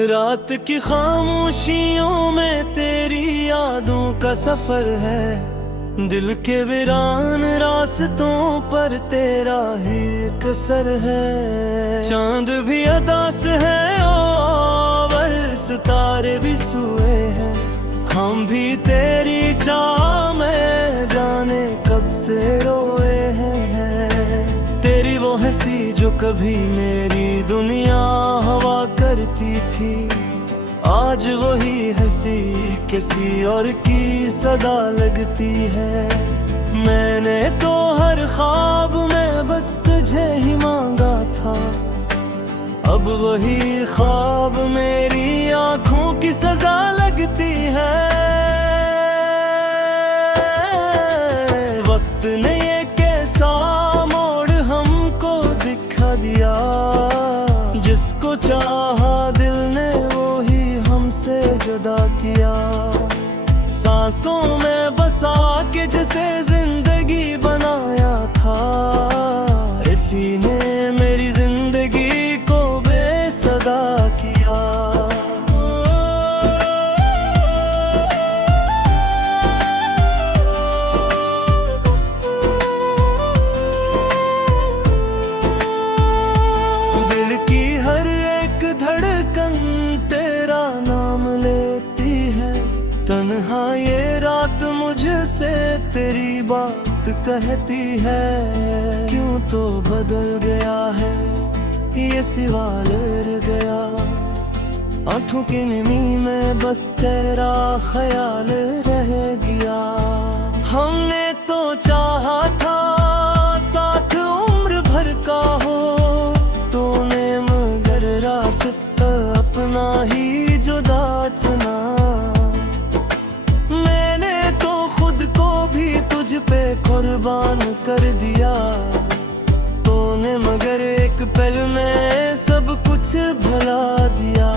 रात की खामोशियों में तेरी यादों का सफर है। दिल के वीरान रास्तों पर तेरा ही कसर है। चांद भी अदास है और सितारे भी सोए हैं। हम भी तेरी चाह में जाने कब से रोए हैं। तेरी वो हंसी जो कभी मेरी दुनिया हवा करती थी, आज वही हंसी किसी और की सदा लगती है। मैंने तो हर ख्वाब में बस तुझे ही मांगा था, अब वही ख्वाब मेरी आंखों की सजा लगती है। वक्त ने ये कैसा मोड़ हमको दिखा दिया, जिसको चाहा दिल ने वो ही हमसे जुदा किया। सांसों में बसा के जिसे जिंदगी बनाया था, इसी ने मेरी जिंदगी को बेसदा किया। दिल की हर एक धड़कन तेरा नाम लेती है। तन्हा ये रात मुझसे तेरी बात कहती है। क्यों तो बदल गया है ये सवाल रह गया, आंखों की नमी में बस तेरा ख्याल रह गया। हमने तो चाहा था साथ उम्र भर का हो, तूने मगर रास्ता अपना ही जुदा चुना। मैंने तो खुद को भी तुझ पे कुर्बान कर दिया, तूने मगर एक पल में सब कुछ भुला दिया।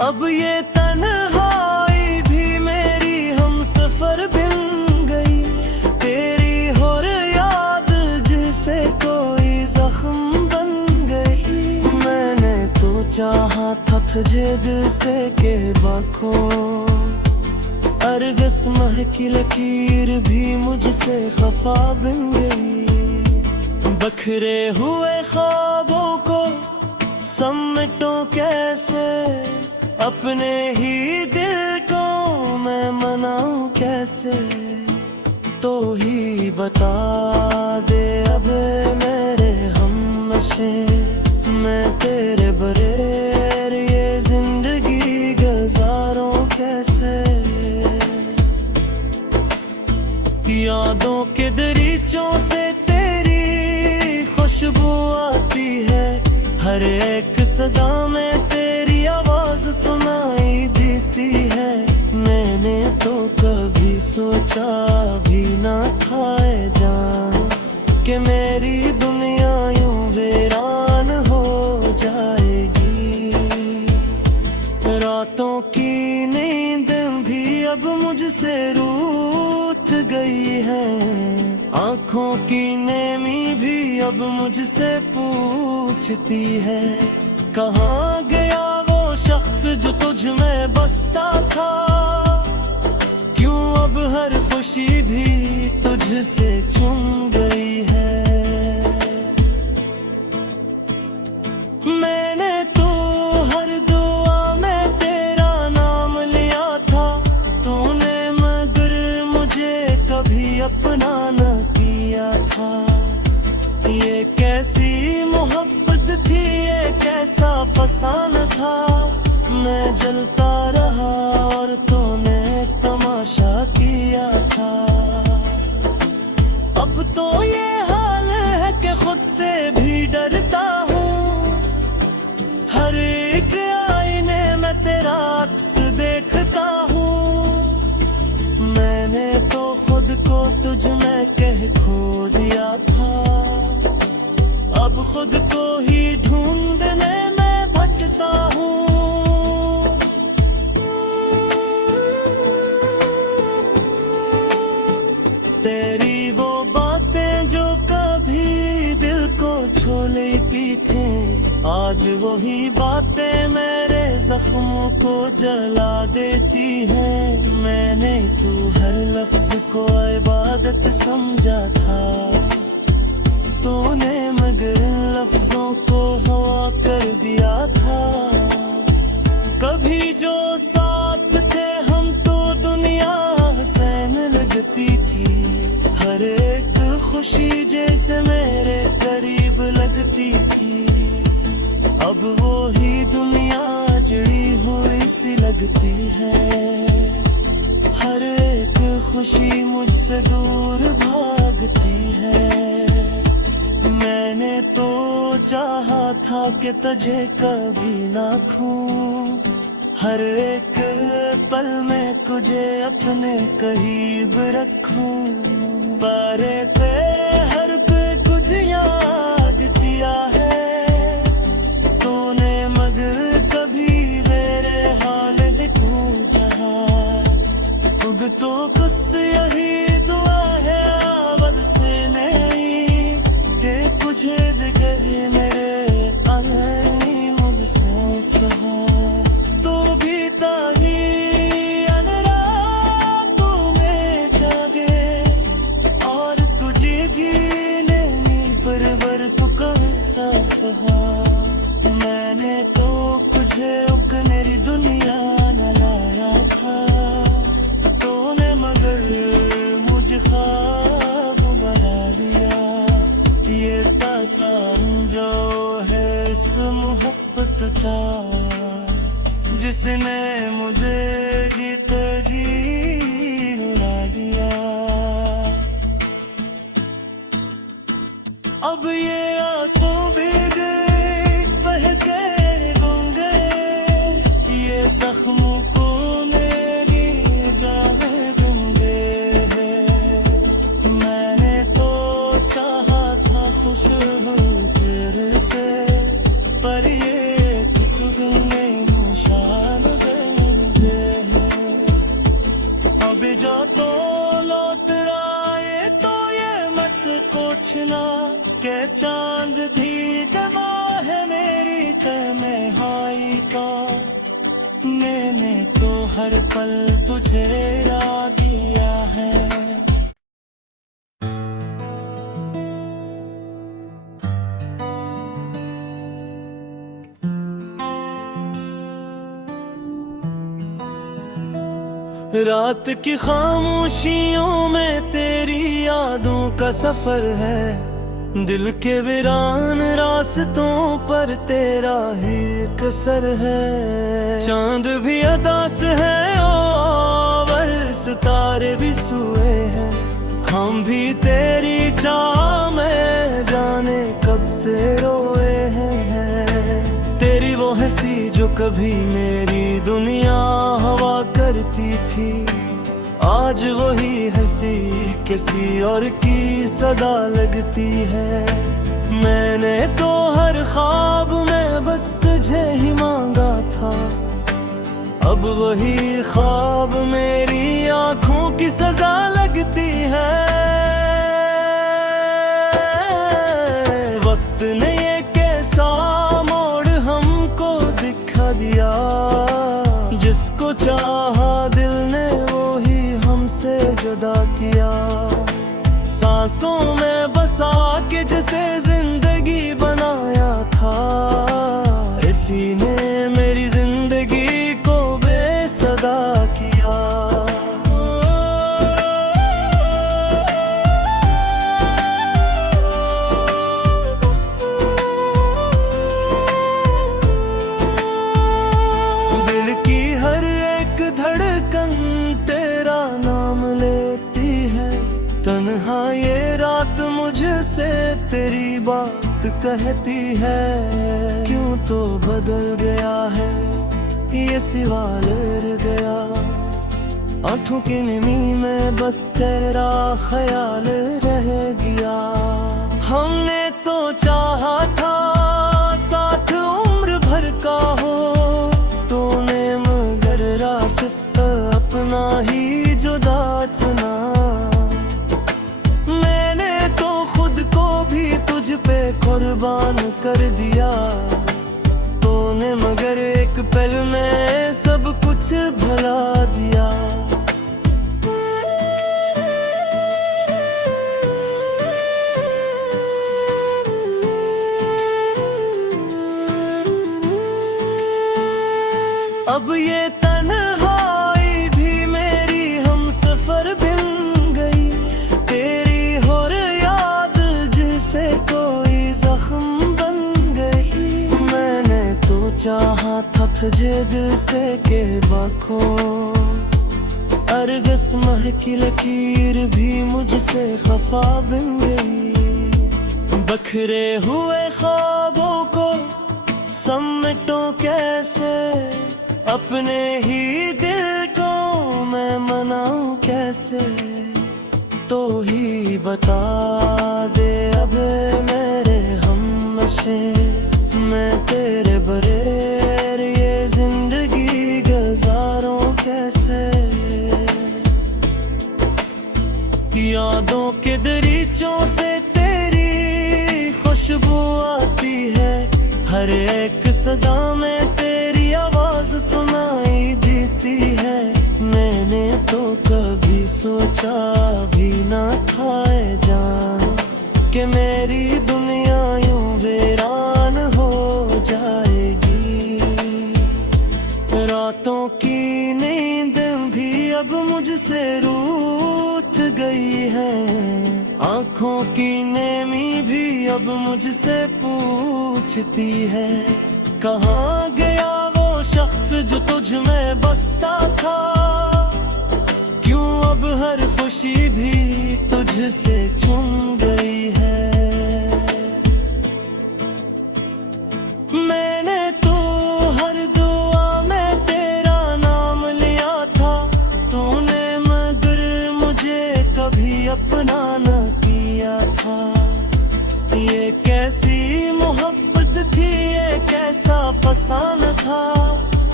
अब ये तन्हाई भी मेरी हम सफर बिन गई, तेरी हर याद जिसे कोई जख्म बन गई। मैंने तो चाहा था तुझे दिल से के बाखों, अरगस मह की लकीर भी मुझसे खफा बन गई। बखरे हुए ख्वाबों को समेटो कैसे, अपने ही दिल को मैं मनाऊं कैसे। तो ही बता दे अब मेरे हमनशे, मैं तेरे बगैर ये जिंदगी गुजारूं कैसे। यादों के दरीचों से तेरी खुशबू आती है, हर एक सदा में तेरी आवाज सुनाई देती है। मैंने तो कभी सोचा भी ना था ऐ जान, कि मेरी दुनिया यूं वीरान हो जाएगी। रातों की नींद भी अब मुझसे रूठ गई है, आंखों की नेमी भी अब मुझसे पूछती है। कहाँ गया वो शख्स जो तुझ में बसता था, क्यों अब हर खुशी भी तुझसे छूट गई है। मैंने तो हर दुआ में तेरा नाम लिया था, तूने मगर मुझे कभी अपना न किया था। ये कैसी मोहब्बत थी, ये कैसा फसाना था। मैं जलता रहा और तूने तमाशा किया था। अब तो ये हाल है कि खुद से भी डरता हूँ, हर एक आईने में तेरा अक्स देखता हूँ। मैंने तो खुद को तुझ में कह खो दिया था, अब खुद को ही ढूंढने में भटकता हूँ। तेरी वो बातें जो कभी दिल को छू लेती थी, आज वही बातें मेरे जख्मों को जला देती हैं। मैंने तू हर लफ्ज को इबादत समझा था, तूने मगर इन लफ्जों को हवा कर दिया था। कभी जो साथ थे हम तो दुनिया हसन लगती थी, हर एक खुशी जैसे मेरे करीब लगती थी। अब वो ही दुनिया जड़ी हुई सी लगती है, हर एक खुशी मुझसे दूर भागती है। मैंने तो चाहा था कि तुझे कभी ना खोऊं, हर एक पल में तुझे अपने करीब रखूं। बारे ते हर पे कुछ याद किया है तूने, मगर कभी मेरे हाल लिखूं जहाँ खुद तो कुछ यही दुआ है आवद से नहीं कि तुझे दिखे मेरे अरनी मुझसे सहा। तो भी ताही अनरातों में जागे और तुझे जीने नहीं परवर तू कैसा सहा। मैंने तो तुझे मेरी दुनिया न लाया था, तूने मगर मुझे ख्वाब बना लिया। ये तासां जो है इस मोहब्बत का, जिसने मुझे जीते जी रुला दिया। अब ये आंसू भीग बहके गुम गए, ये जख्मों को मेरी जान गुम गए। मैंने तो चाहा था खुश हूँ तेरे से, पर ये खुद नहीं मुशान बन गए। अब जो तो लौट आए तो ये मत पूछना के चांद भी दमा है मेरी तन्हाई का। मैंने तो हर पल तुझे याद किया है। रात की खामोशियों में तेरी यादों का सफर है, दिल के वीरान रास्तों पर तेरा ही एक असर है। चांद भी अदास है और सितारे भी सोए हैं, हम भी तेरी चाह में जाने कब से रोए हैं। तेरी वो हंसी जो कभी मेरी दुनिया हवा करती थी, आज वही हंसी किसी और की सदा लगती है। मैंने तो हर ख्वाब में बस तुझे ही मांगा था, अब वही ख्वाब मेरी आंखों की सजा लगती है। वक्त ने ये कैसा मोड़ हमको दिखा दिया, जिसको चाहा दिल ने वो ही हमसे जुदा किया। सांसों में बसा के जिसे जिंदगी बनाया था, इसी ने मेरी जिंदगी को बेसदा किया। दिल की हर एक धड़कन तेरा नाम लेती है, तन्हा ये रात मुझसे तेरी बात कहती है। क्यों तो बदल गया है ये सिवाल रह गया, आंखों की नमी में बस तेरा ख्याल रह गया। हमने तो चाहा था साथ उम्र भर का हो, तूने मगर रास्ता अपना ही जुदा चुना। कर दिया तूने, मगर एक पल में सब कुछ भुला दिया। अब ये तन्हाई भी मेरी हम सफर बिन गई, तेरी होर याद जिसे कोई जख्म बन गई। मैंने तो चाहा था तुझे दिल से के बाखों, अरगस महकी लकीर भी मुझसे खफा बन गई। बखरे हुए ख्वाबों को समेटो कैसे, अपने ही दिल को मैं मनाऊं कैसे, तो ही बता दे अब मेरे हमनशे, मैं तेरे बगैर ये जिंदगी गुजारूं कैसे। यादों के दरीचों से तेरी खुशबू आती है, हर एक सदा में तेरी आवाज सुनाई देती है। मैंने तो कभी सोचा भी ना था ऐ जान कि मेरी दुनिया यूं वीरान हो जाएगी। रातों की नींद भी अब मुझसे रूठ गई है, आंखों की नेमी भी अब मुझसे पूछती है, कहाँ गया वो शख्स जो तुझ में बसता था। क्यों अब हर खुशी भी तुझसे छूट गई है। मैंने तो हर दुआ में तेरा नाम लिया था, तूने मगर मुझे कभी अपना न किया था। ये कैसी मोहब्बत थी, ये कैसा फसाना था,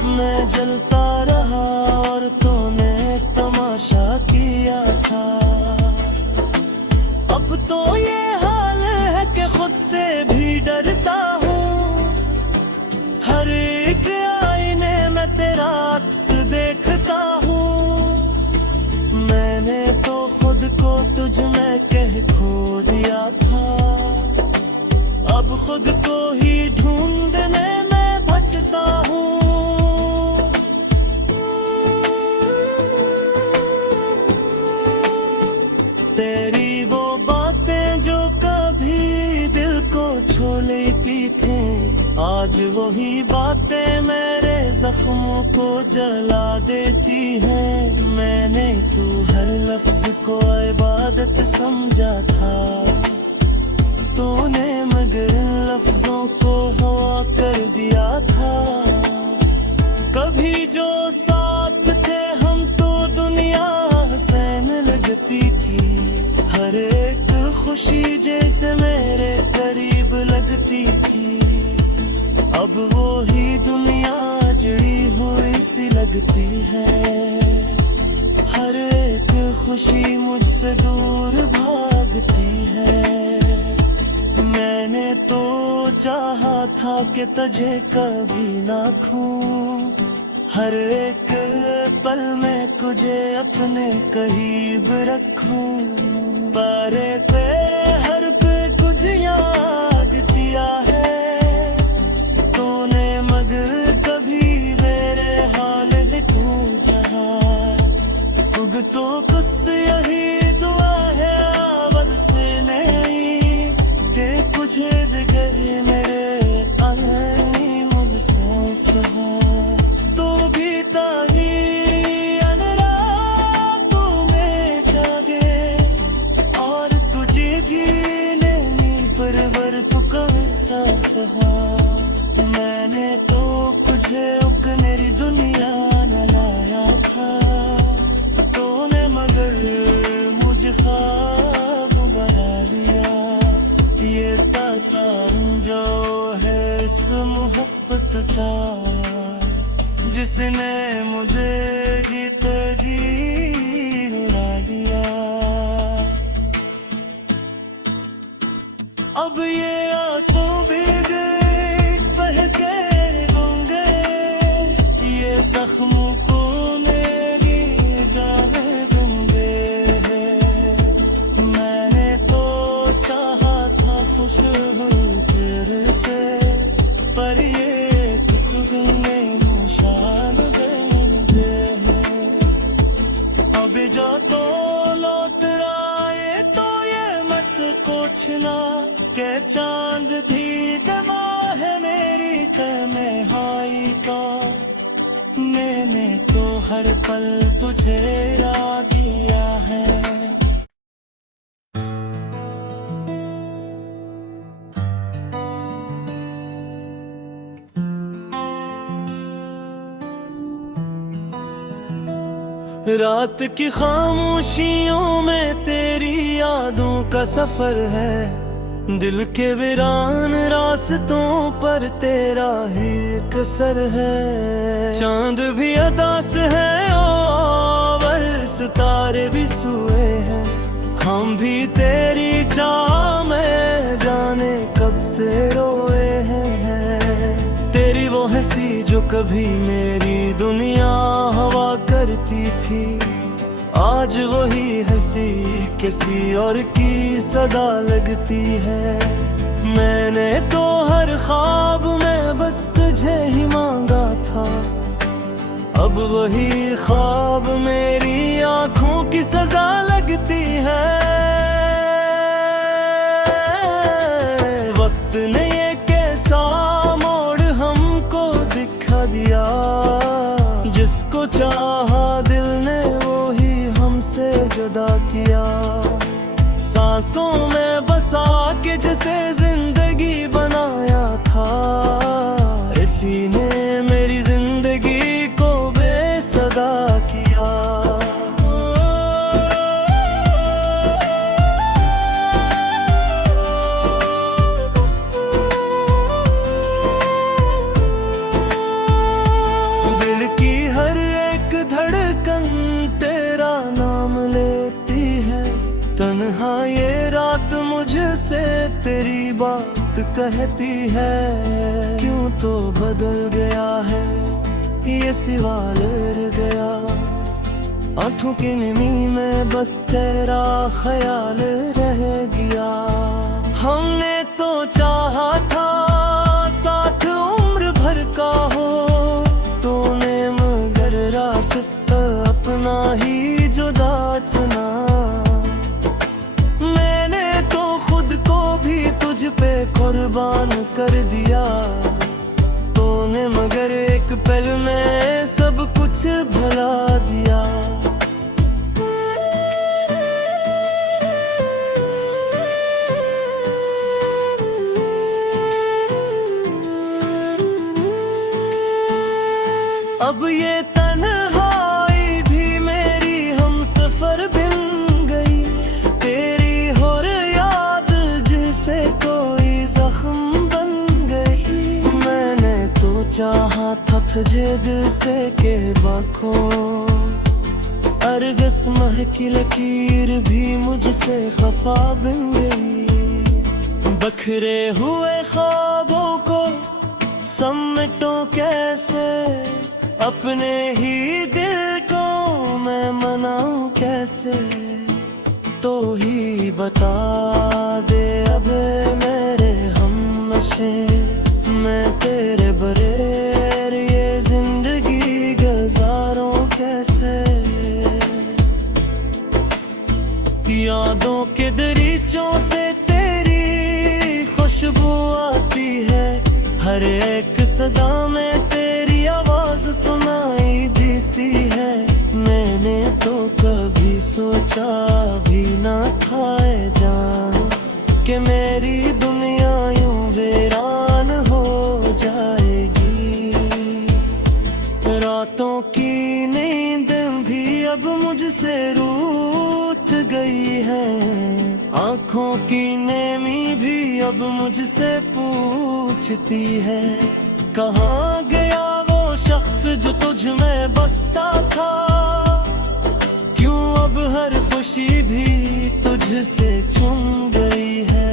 मैं जलता रहा और तूने तमाशा किया था। अब तो ये हाल है कि खुद से भी डरता हूँ, हर एक आईने में तेरा अक्स देखता हूँ। मैंने तो खुद को तुझ में कह खो दिया था, अब खुद को ही ढूंढने में भटकता हूँ। तेरी वो बातें जो कभी दिल को छू लेती थी, आज वही बातें मेरे जख्मों को जला देती हैं। मैंने तू हर लफ्ज को इबादत समझा था, तूने मगर लफ्जों को हवा कर दिया था। कभी जो साथ थे हम तो दुनिया हसीन लगती थी, हर एक खुशी जैसे मेरे करीब लगती थी। अब वो ही दुनिया जड़ी हुई सी लगती है, हर एक खुशी मुझसे दूर भागती है। मैंने तो चाहा था कि तुझे कभी ना खोऊं, हर एक पल में तुझे अपने करीब रखूं। पर ते हर पे कुछ याद दिया है तूने, मगर कभी मेरे हाल लिखूं जहाँ खुद तो कुछ यही दुआ है आवाज से नहीं कि तुझे दिखे मेरे अननी मुझसे सहा। तो भी ताही अनराग में जागे और तुझे भी नहीं परवर तू कैसा सहा। मैंने तो तुझे मेरी दुनिया न लाया था, तूने मगर मुझे ख्वाब बना दिया। ये तासां जो है इस मोहब्बत का, जिसने मुझे जीते जी उड़ा दिया। अब ये आंसू भीग खुश हूँ तेरे से, पर ये दुख दिल में निशान दे है। अभी जो तो लौट आए तो ये मत पूछना के चांद भी दवा है मेरी तन्हाई का। मैंने तो हर पल तुझे याद किया है। रात की खामोशियों में तेरी यादों का सफर है, दिल के वीरान रास्तों पर तेरा ही एक असर है। चांद भी अदास है और सितारे भी सोए हैं, हम भी तेरी चाह में जाने कब से रोए हैं। तेरी वो हंसी जो कभी मेरी दुनिया हवा करती थी, आज वही हंसी किसी और की सदा लगती है। मैंने तो हर ख्वाब में बस तुझे ही मांगा था, अब वही ख्वाब मेरी आंखों की सजा लगती है। वक्त ने ये कैसा मोड़ हमको दिखा दिया, जिसको चाहा दिल ने वो ही हमसे जुदा किया। सांसों में बसा के जिसे जिंदगी बनाया था, इसी ने मेरी जिंदगी को बेसदा किया। दिल की हर एक धड़कन तेरा नाम लेती है, तन्हा ये रात मुझसे तेरी बात कहती है। क्यों तो बदल गया है ये सवाल रह गया, आंखों की नमी में बस तेरा ख्याल रह गया। हमने तो चाहा था साथ उम्र भर का हो, तूने मगर रास्ता अपना ही जुदा चुना। मैंने तो खुद को भी तुझ पे कुर्बान कर दिया, तूने मगर एक पल में सब कुछ भुला दिया। अब ये तन्हाई भी मेरी हम सफर बिन गई, तेरी और याद जिसे कोई जख्म बन गई। मैंने तो चाहा था तुझे दिल से के बाखों, अरगस मह की लकीर भी मुझसे खफा बन गई। बखरे हुए ख्वाबों को समेटो कैसे, अपने ही दिल को मैं मनाऊं कैसे। तो ही बता दे अब मेरे हमनशे, मैं तेरे बगैर ये जिंदगी गुजारूं कैसे। यादों के दरीचों से तेरी खुशबू आती है, हर एक सदा में तेरी आवाज सुनाई देती है। मैंने तो कभी सोचा भी ना था ऐ जान, कि मेरी दुनिया यूं वीरान हो जाएगी। रातों की नींद भी अब मुझसे रूठ गई है, आंखों की नेमी भी अब मुझसे पूछती है। कहाँ गया वो शख्स जो तुझ में बसता था, क्यों अब हर खुशी भी तुझसे छूट गई है।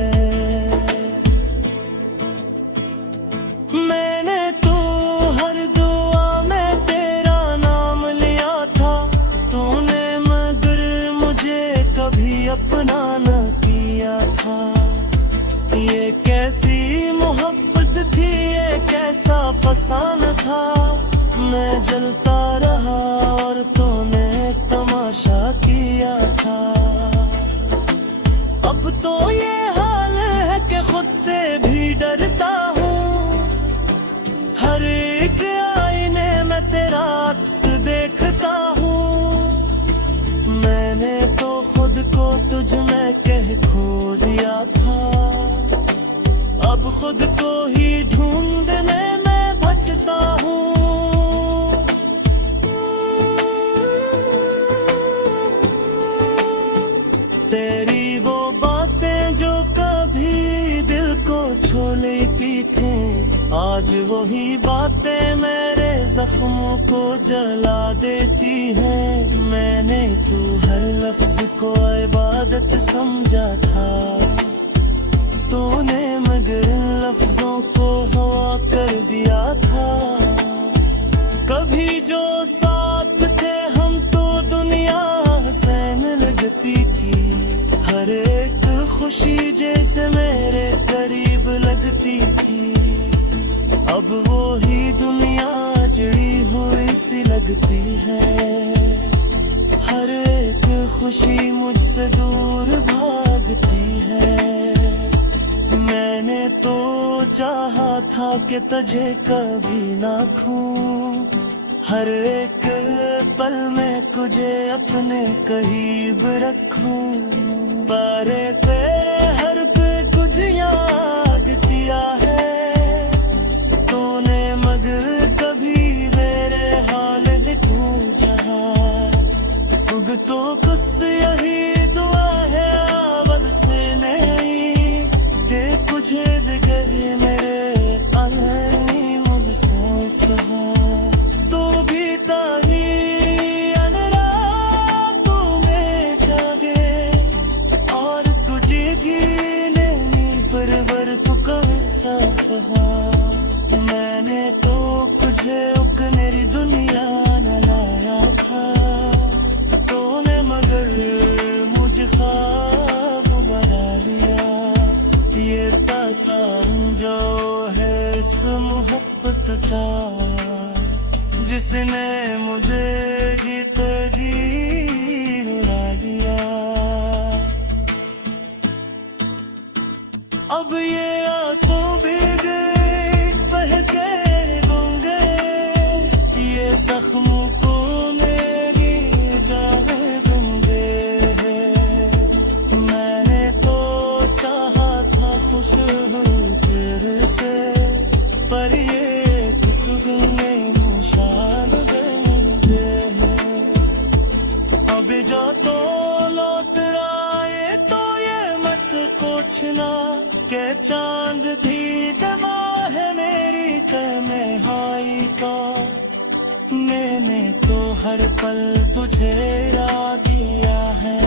मैंने तो हर दुआ में तेरा नाम लिया था, तूने मगर मुझे कभी अपना न किया था। ये कैसी मोहब्बत थी, ये कैसा फसाना था। मैं जलता रहा और तूने तमाशा किया था। अब तो ये हाल है कि खुद से भी डरता हूँ। हर एक आईने में तेरा अक्स देखता हूँ। मैंने तो खुद को तुझ में कह खो दिया था। अब खुद को ही ढूंढने में भटकता हूँ। तेरी वो बातें जो कभी दिल को छू लेती थी, आज वही बातें मेरे जख्मों को जला देती हैं। मैंने तू हर लफ्ज को इबादत समझा था, तूने मगर लफ्जों को हवा कर दिया था। कभी जो साथ थे हम तो दुनिया हसन लगती थी। हर एक खुशी जैसे मेरे करीब लगती थी। अब वो ही दुनिया जड़ी हुई सी लगती है। हर एक खुशी मुझसे दूर भागती है। मैंने तो चाहा था कि तुझे कभी ना खोऊं। हर एक पल में तुझे अपने करीब रखूं। पर हर पे कुछ याद किया है तूने, मगर कभी मेरे हाल देखूं जहाँ। खुद तो कुछ यही दुआ है आवाज से नहीं कि कुछ दिखे मेरे अनहनी मुझसे सहा। तो भी ताही अनरात में जागे और तुझे जीने पर तू कैसा सहा। मैंने तो तुझे मेरी दुनिया न लाया था, तूने मगर मुझे ख्वाब बना लिया। ये तासम जो है इस मोहब्बत का, जिसने मुझे जीते जी रुला दिया। अब ये आंसू भीग बहके होंगे, ये जख्मों को मेरी जाने दूंगे। मैंने तो चाहा था खुश हूँ तेरे से, पर ये टुकड़े मुशान देंगे। अब जो तो लौट आए तो ये मत पूछना के चांद थी तबाह है मेरी तन्हाई का। मैंने तो हर पल तुझे याद किया है।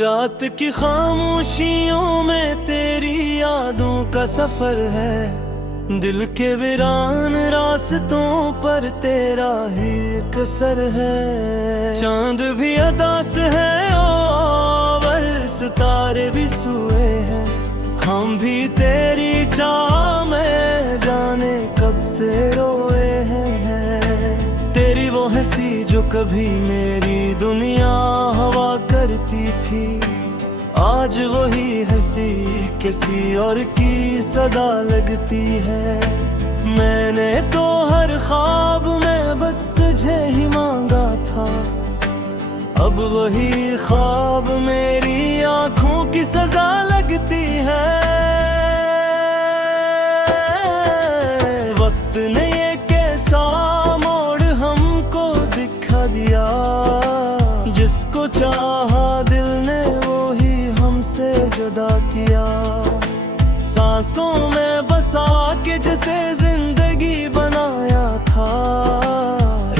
रात की खामोशियों में तेरी यादों का सफर है। दिल के वीरान रास्तों पर तेरा ही एक असर है। चांद भी अदास है और सितारे भी सोए हैं। हम भी तेरी चाह में जाने कब से रोए हैं। तेरी वो हंसी जो कभी मेरी दुनिया हवा करती थी, आज वही हंसी किसी और की सदा लगती है। मैंने तो हर ख्वाब में बस तुझे ही मांगा था, अब वही ख्वाब मेरी आंखों की सजा लगती है। वक्त ने ये कैसा मोड़ हमको दिखा दिया, जिसको चाहा दिल ने वो ही हमसे जुदा किया। सांसों में बसा के जिसे जिंदगी बनाया था,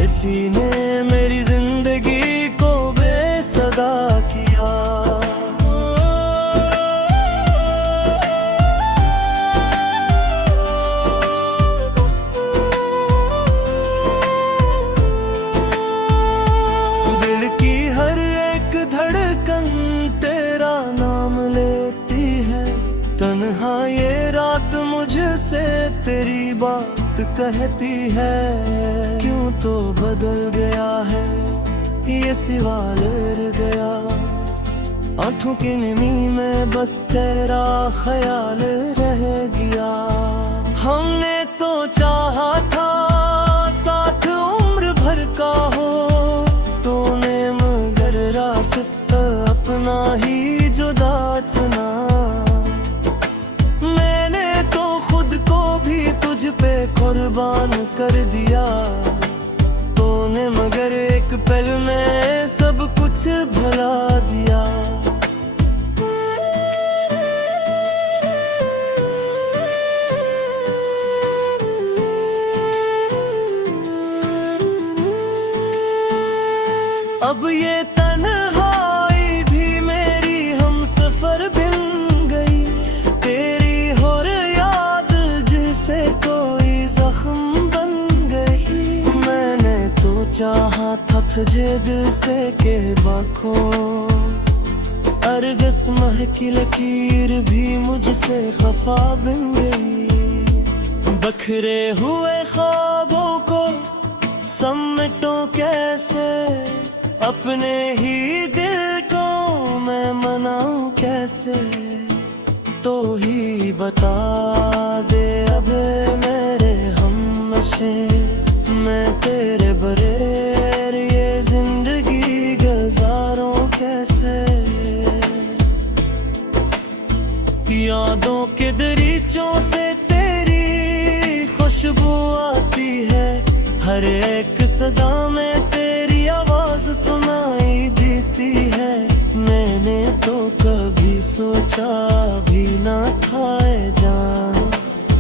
इसी ने मेरी जिंदगी को बेसदा किया। मुझसे तेरी बात कहती है, क्यों तो बदल गया है ये सवाल रह गया। आंखों की नमी में बस तेरा ख्याल रह गया। हमने तो चाहा था साथ उम्र भर का हो, तूने मगर रास्ता अपना ही जुदा चुना। मैंने तो खुद को भी तुझ पे कुर्बान कर दिया, तूने मगर एक पल में सब कुछ भुला दिया। अब ये तन्हाई भी मेरी हम सफर बिन गई, तेरी और याद जिसे कोई जख्म बन गई। मैंने तो चाहा था तुझे दिल से के बाखों, अरगस मह की लकीर भी मुझसे खफा बन गई। बखरे हुए ख्वाबों को समेटो कैसे, अपने ही दिल को मैं मनाऊं कैसे। तो ही बता दे अब मेरे हमनशे, मैं तेरे बगैर ये जिंदगी गुजारूं कैसे। यादों के दरीचों से तेरी खुशबू आती है, हर एक सदा में तेरी आवाज सुनाई देती है। मैंने तो कभी सोचा भी ना था ऐ जान,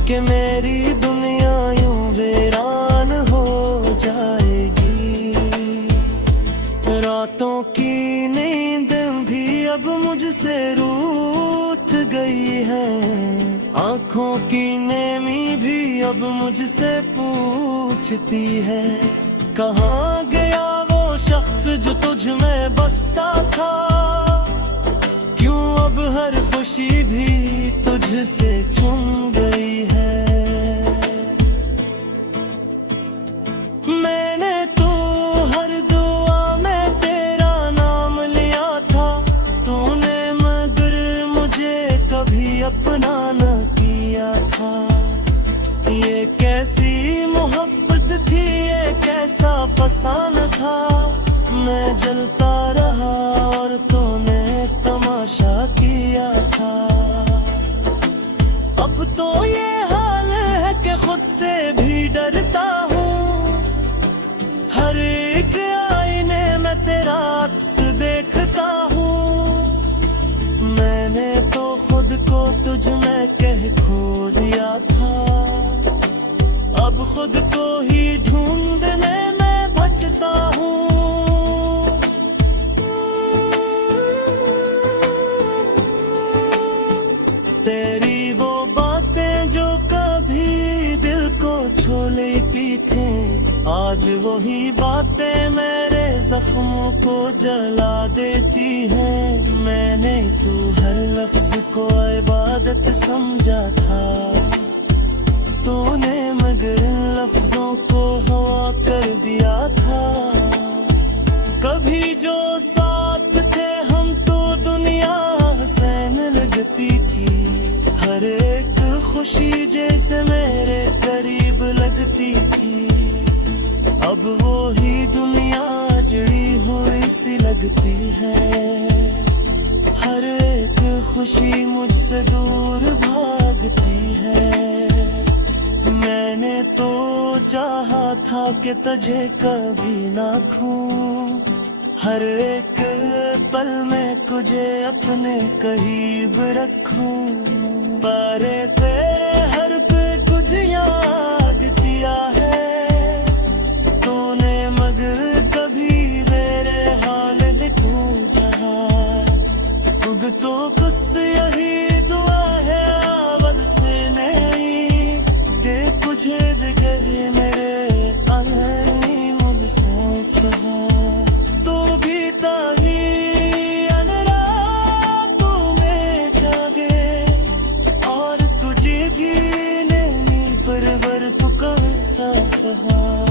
कि मेरी दुनिया यूं वीरान हो जाएगी। रातों की नींद भी अब मुझसे रूठ गई है, आंखों की नेमी भी अब मुझसे पूछती है। कहाँ गया वो शख्स जो तुझ में बसता था, क्यों अब हर खुशी भी तुझसे छून गई है। मैंने तो हर दुआ में तेरा नाम लिया था, तूने मगर मुझे कभी अपना न किया था। ये कैसी मोहब्बत थी, ये कैसा फसाना था। मैं जलता रहा और तूने तमाशा किया था। अब तो ये हाल है कि खुद से भी डरता हूँ, हर एक आईने में तेरा अक्स देखता हूँ। मैंने तो खुद को तुझ में कह खो दिया था, अब खुद को ही ढूंढने में भटकता हूँ। तेरी वो बातें जो कभी दिल को छू लेती थी, आज वही बातें मेरे जख्मों को जला देती हैं। मैंने तू हर लफ्ज को इबादत समझा था, तूने मगर इन लफ्जों को हवा कर दिया था। कभी जो साथ थे हम तो दुनिया हसीन लगती थी, हर एक खुशी जैसे मेरे करीब लगती थी। अब वो ही दुनिया जड़ी हुई सी लगती है, हर एक खुशी मुझसे दूर भागती है। मैंने तो चाहा था कि तुझे कभी ना खोऊं, हर एक पल में तुझे अपने करीब रखूं। पर ते हर पे कुछ याद किया है, तूने मगर कभी मेरे हाल लिखूं जहाँ। खुद तो कुछ यही दुआ है आवद से नहीं, कि तुझे दिखे मेरे अननी मुझसे सहा। तो भी ताही अनरातों में जागे और रहा।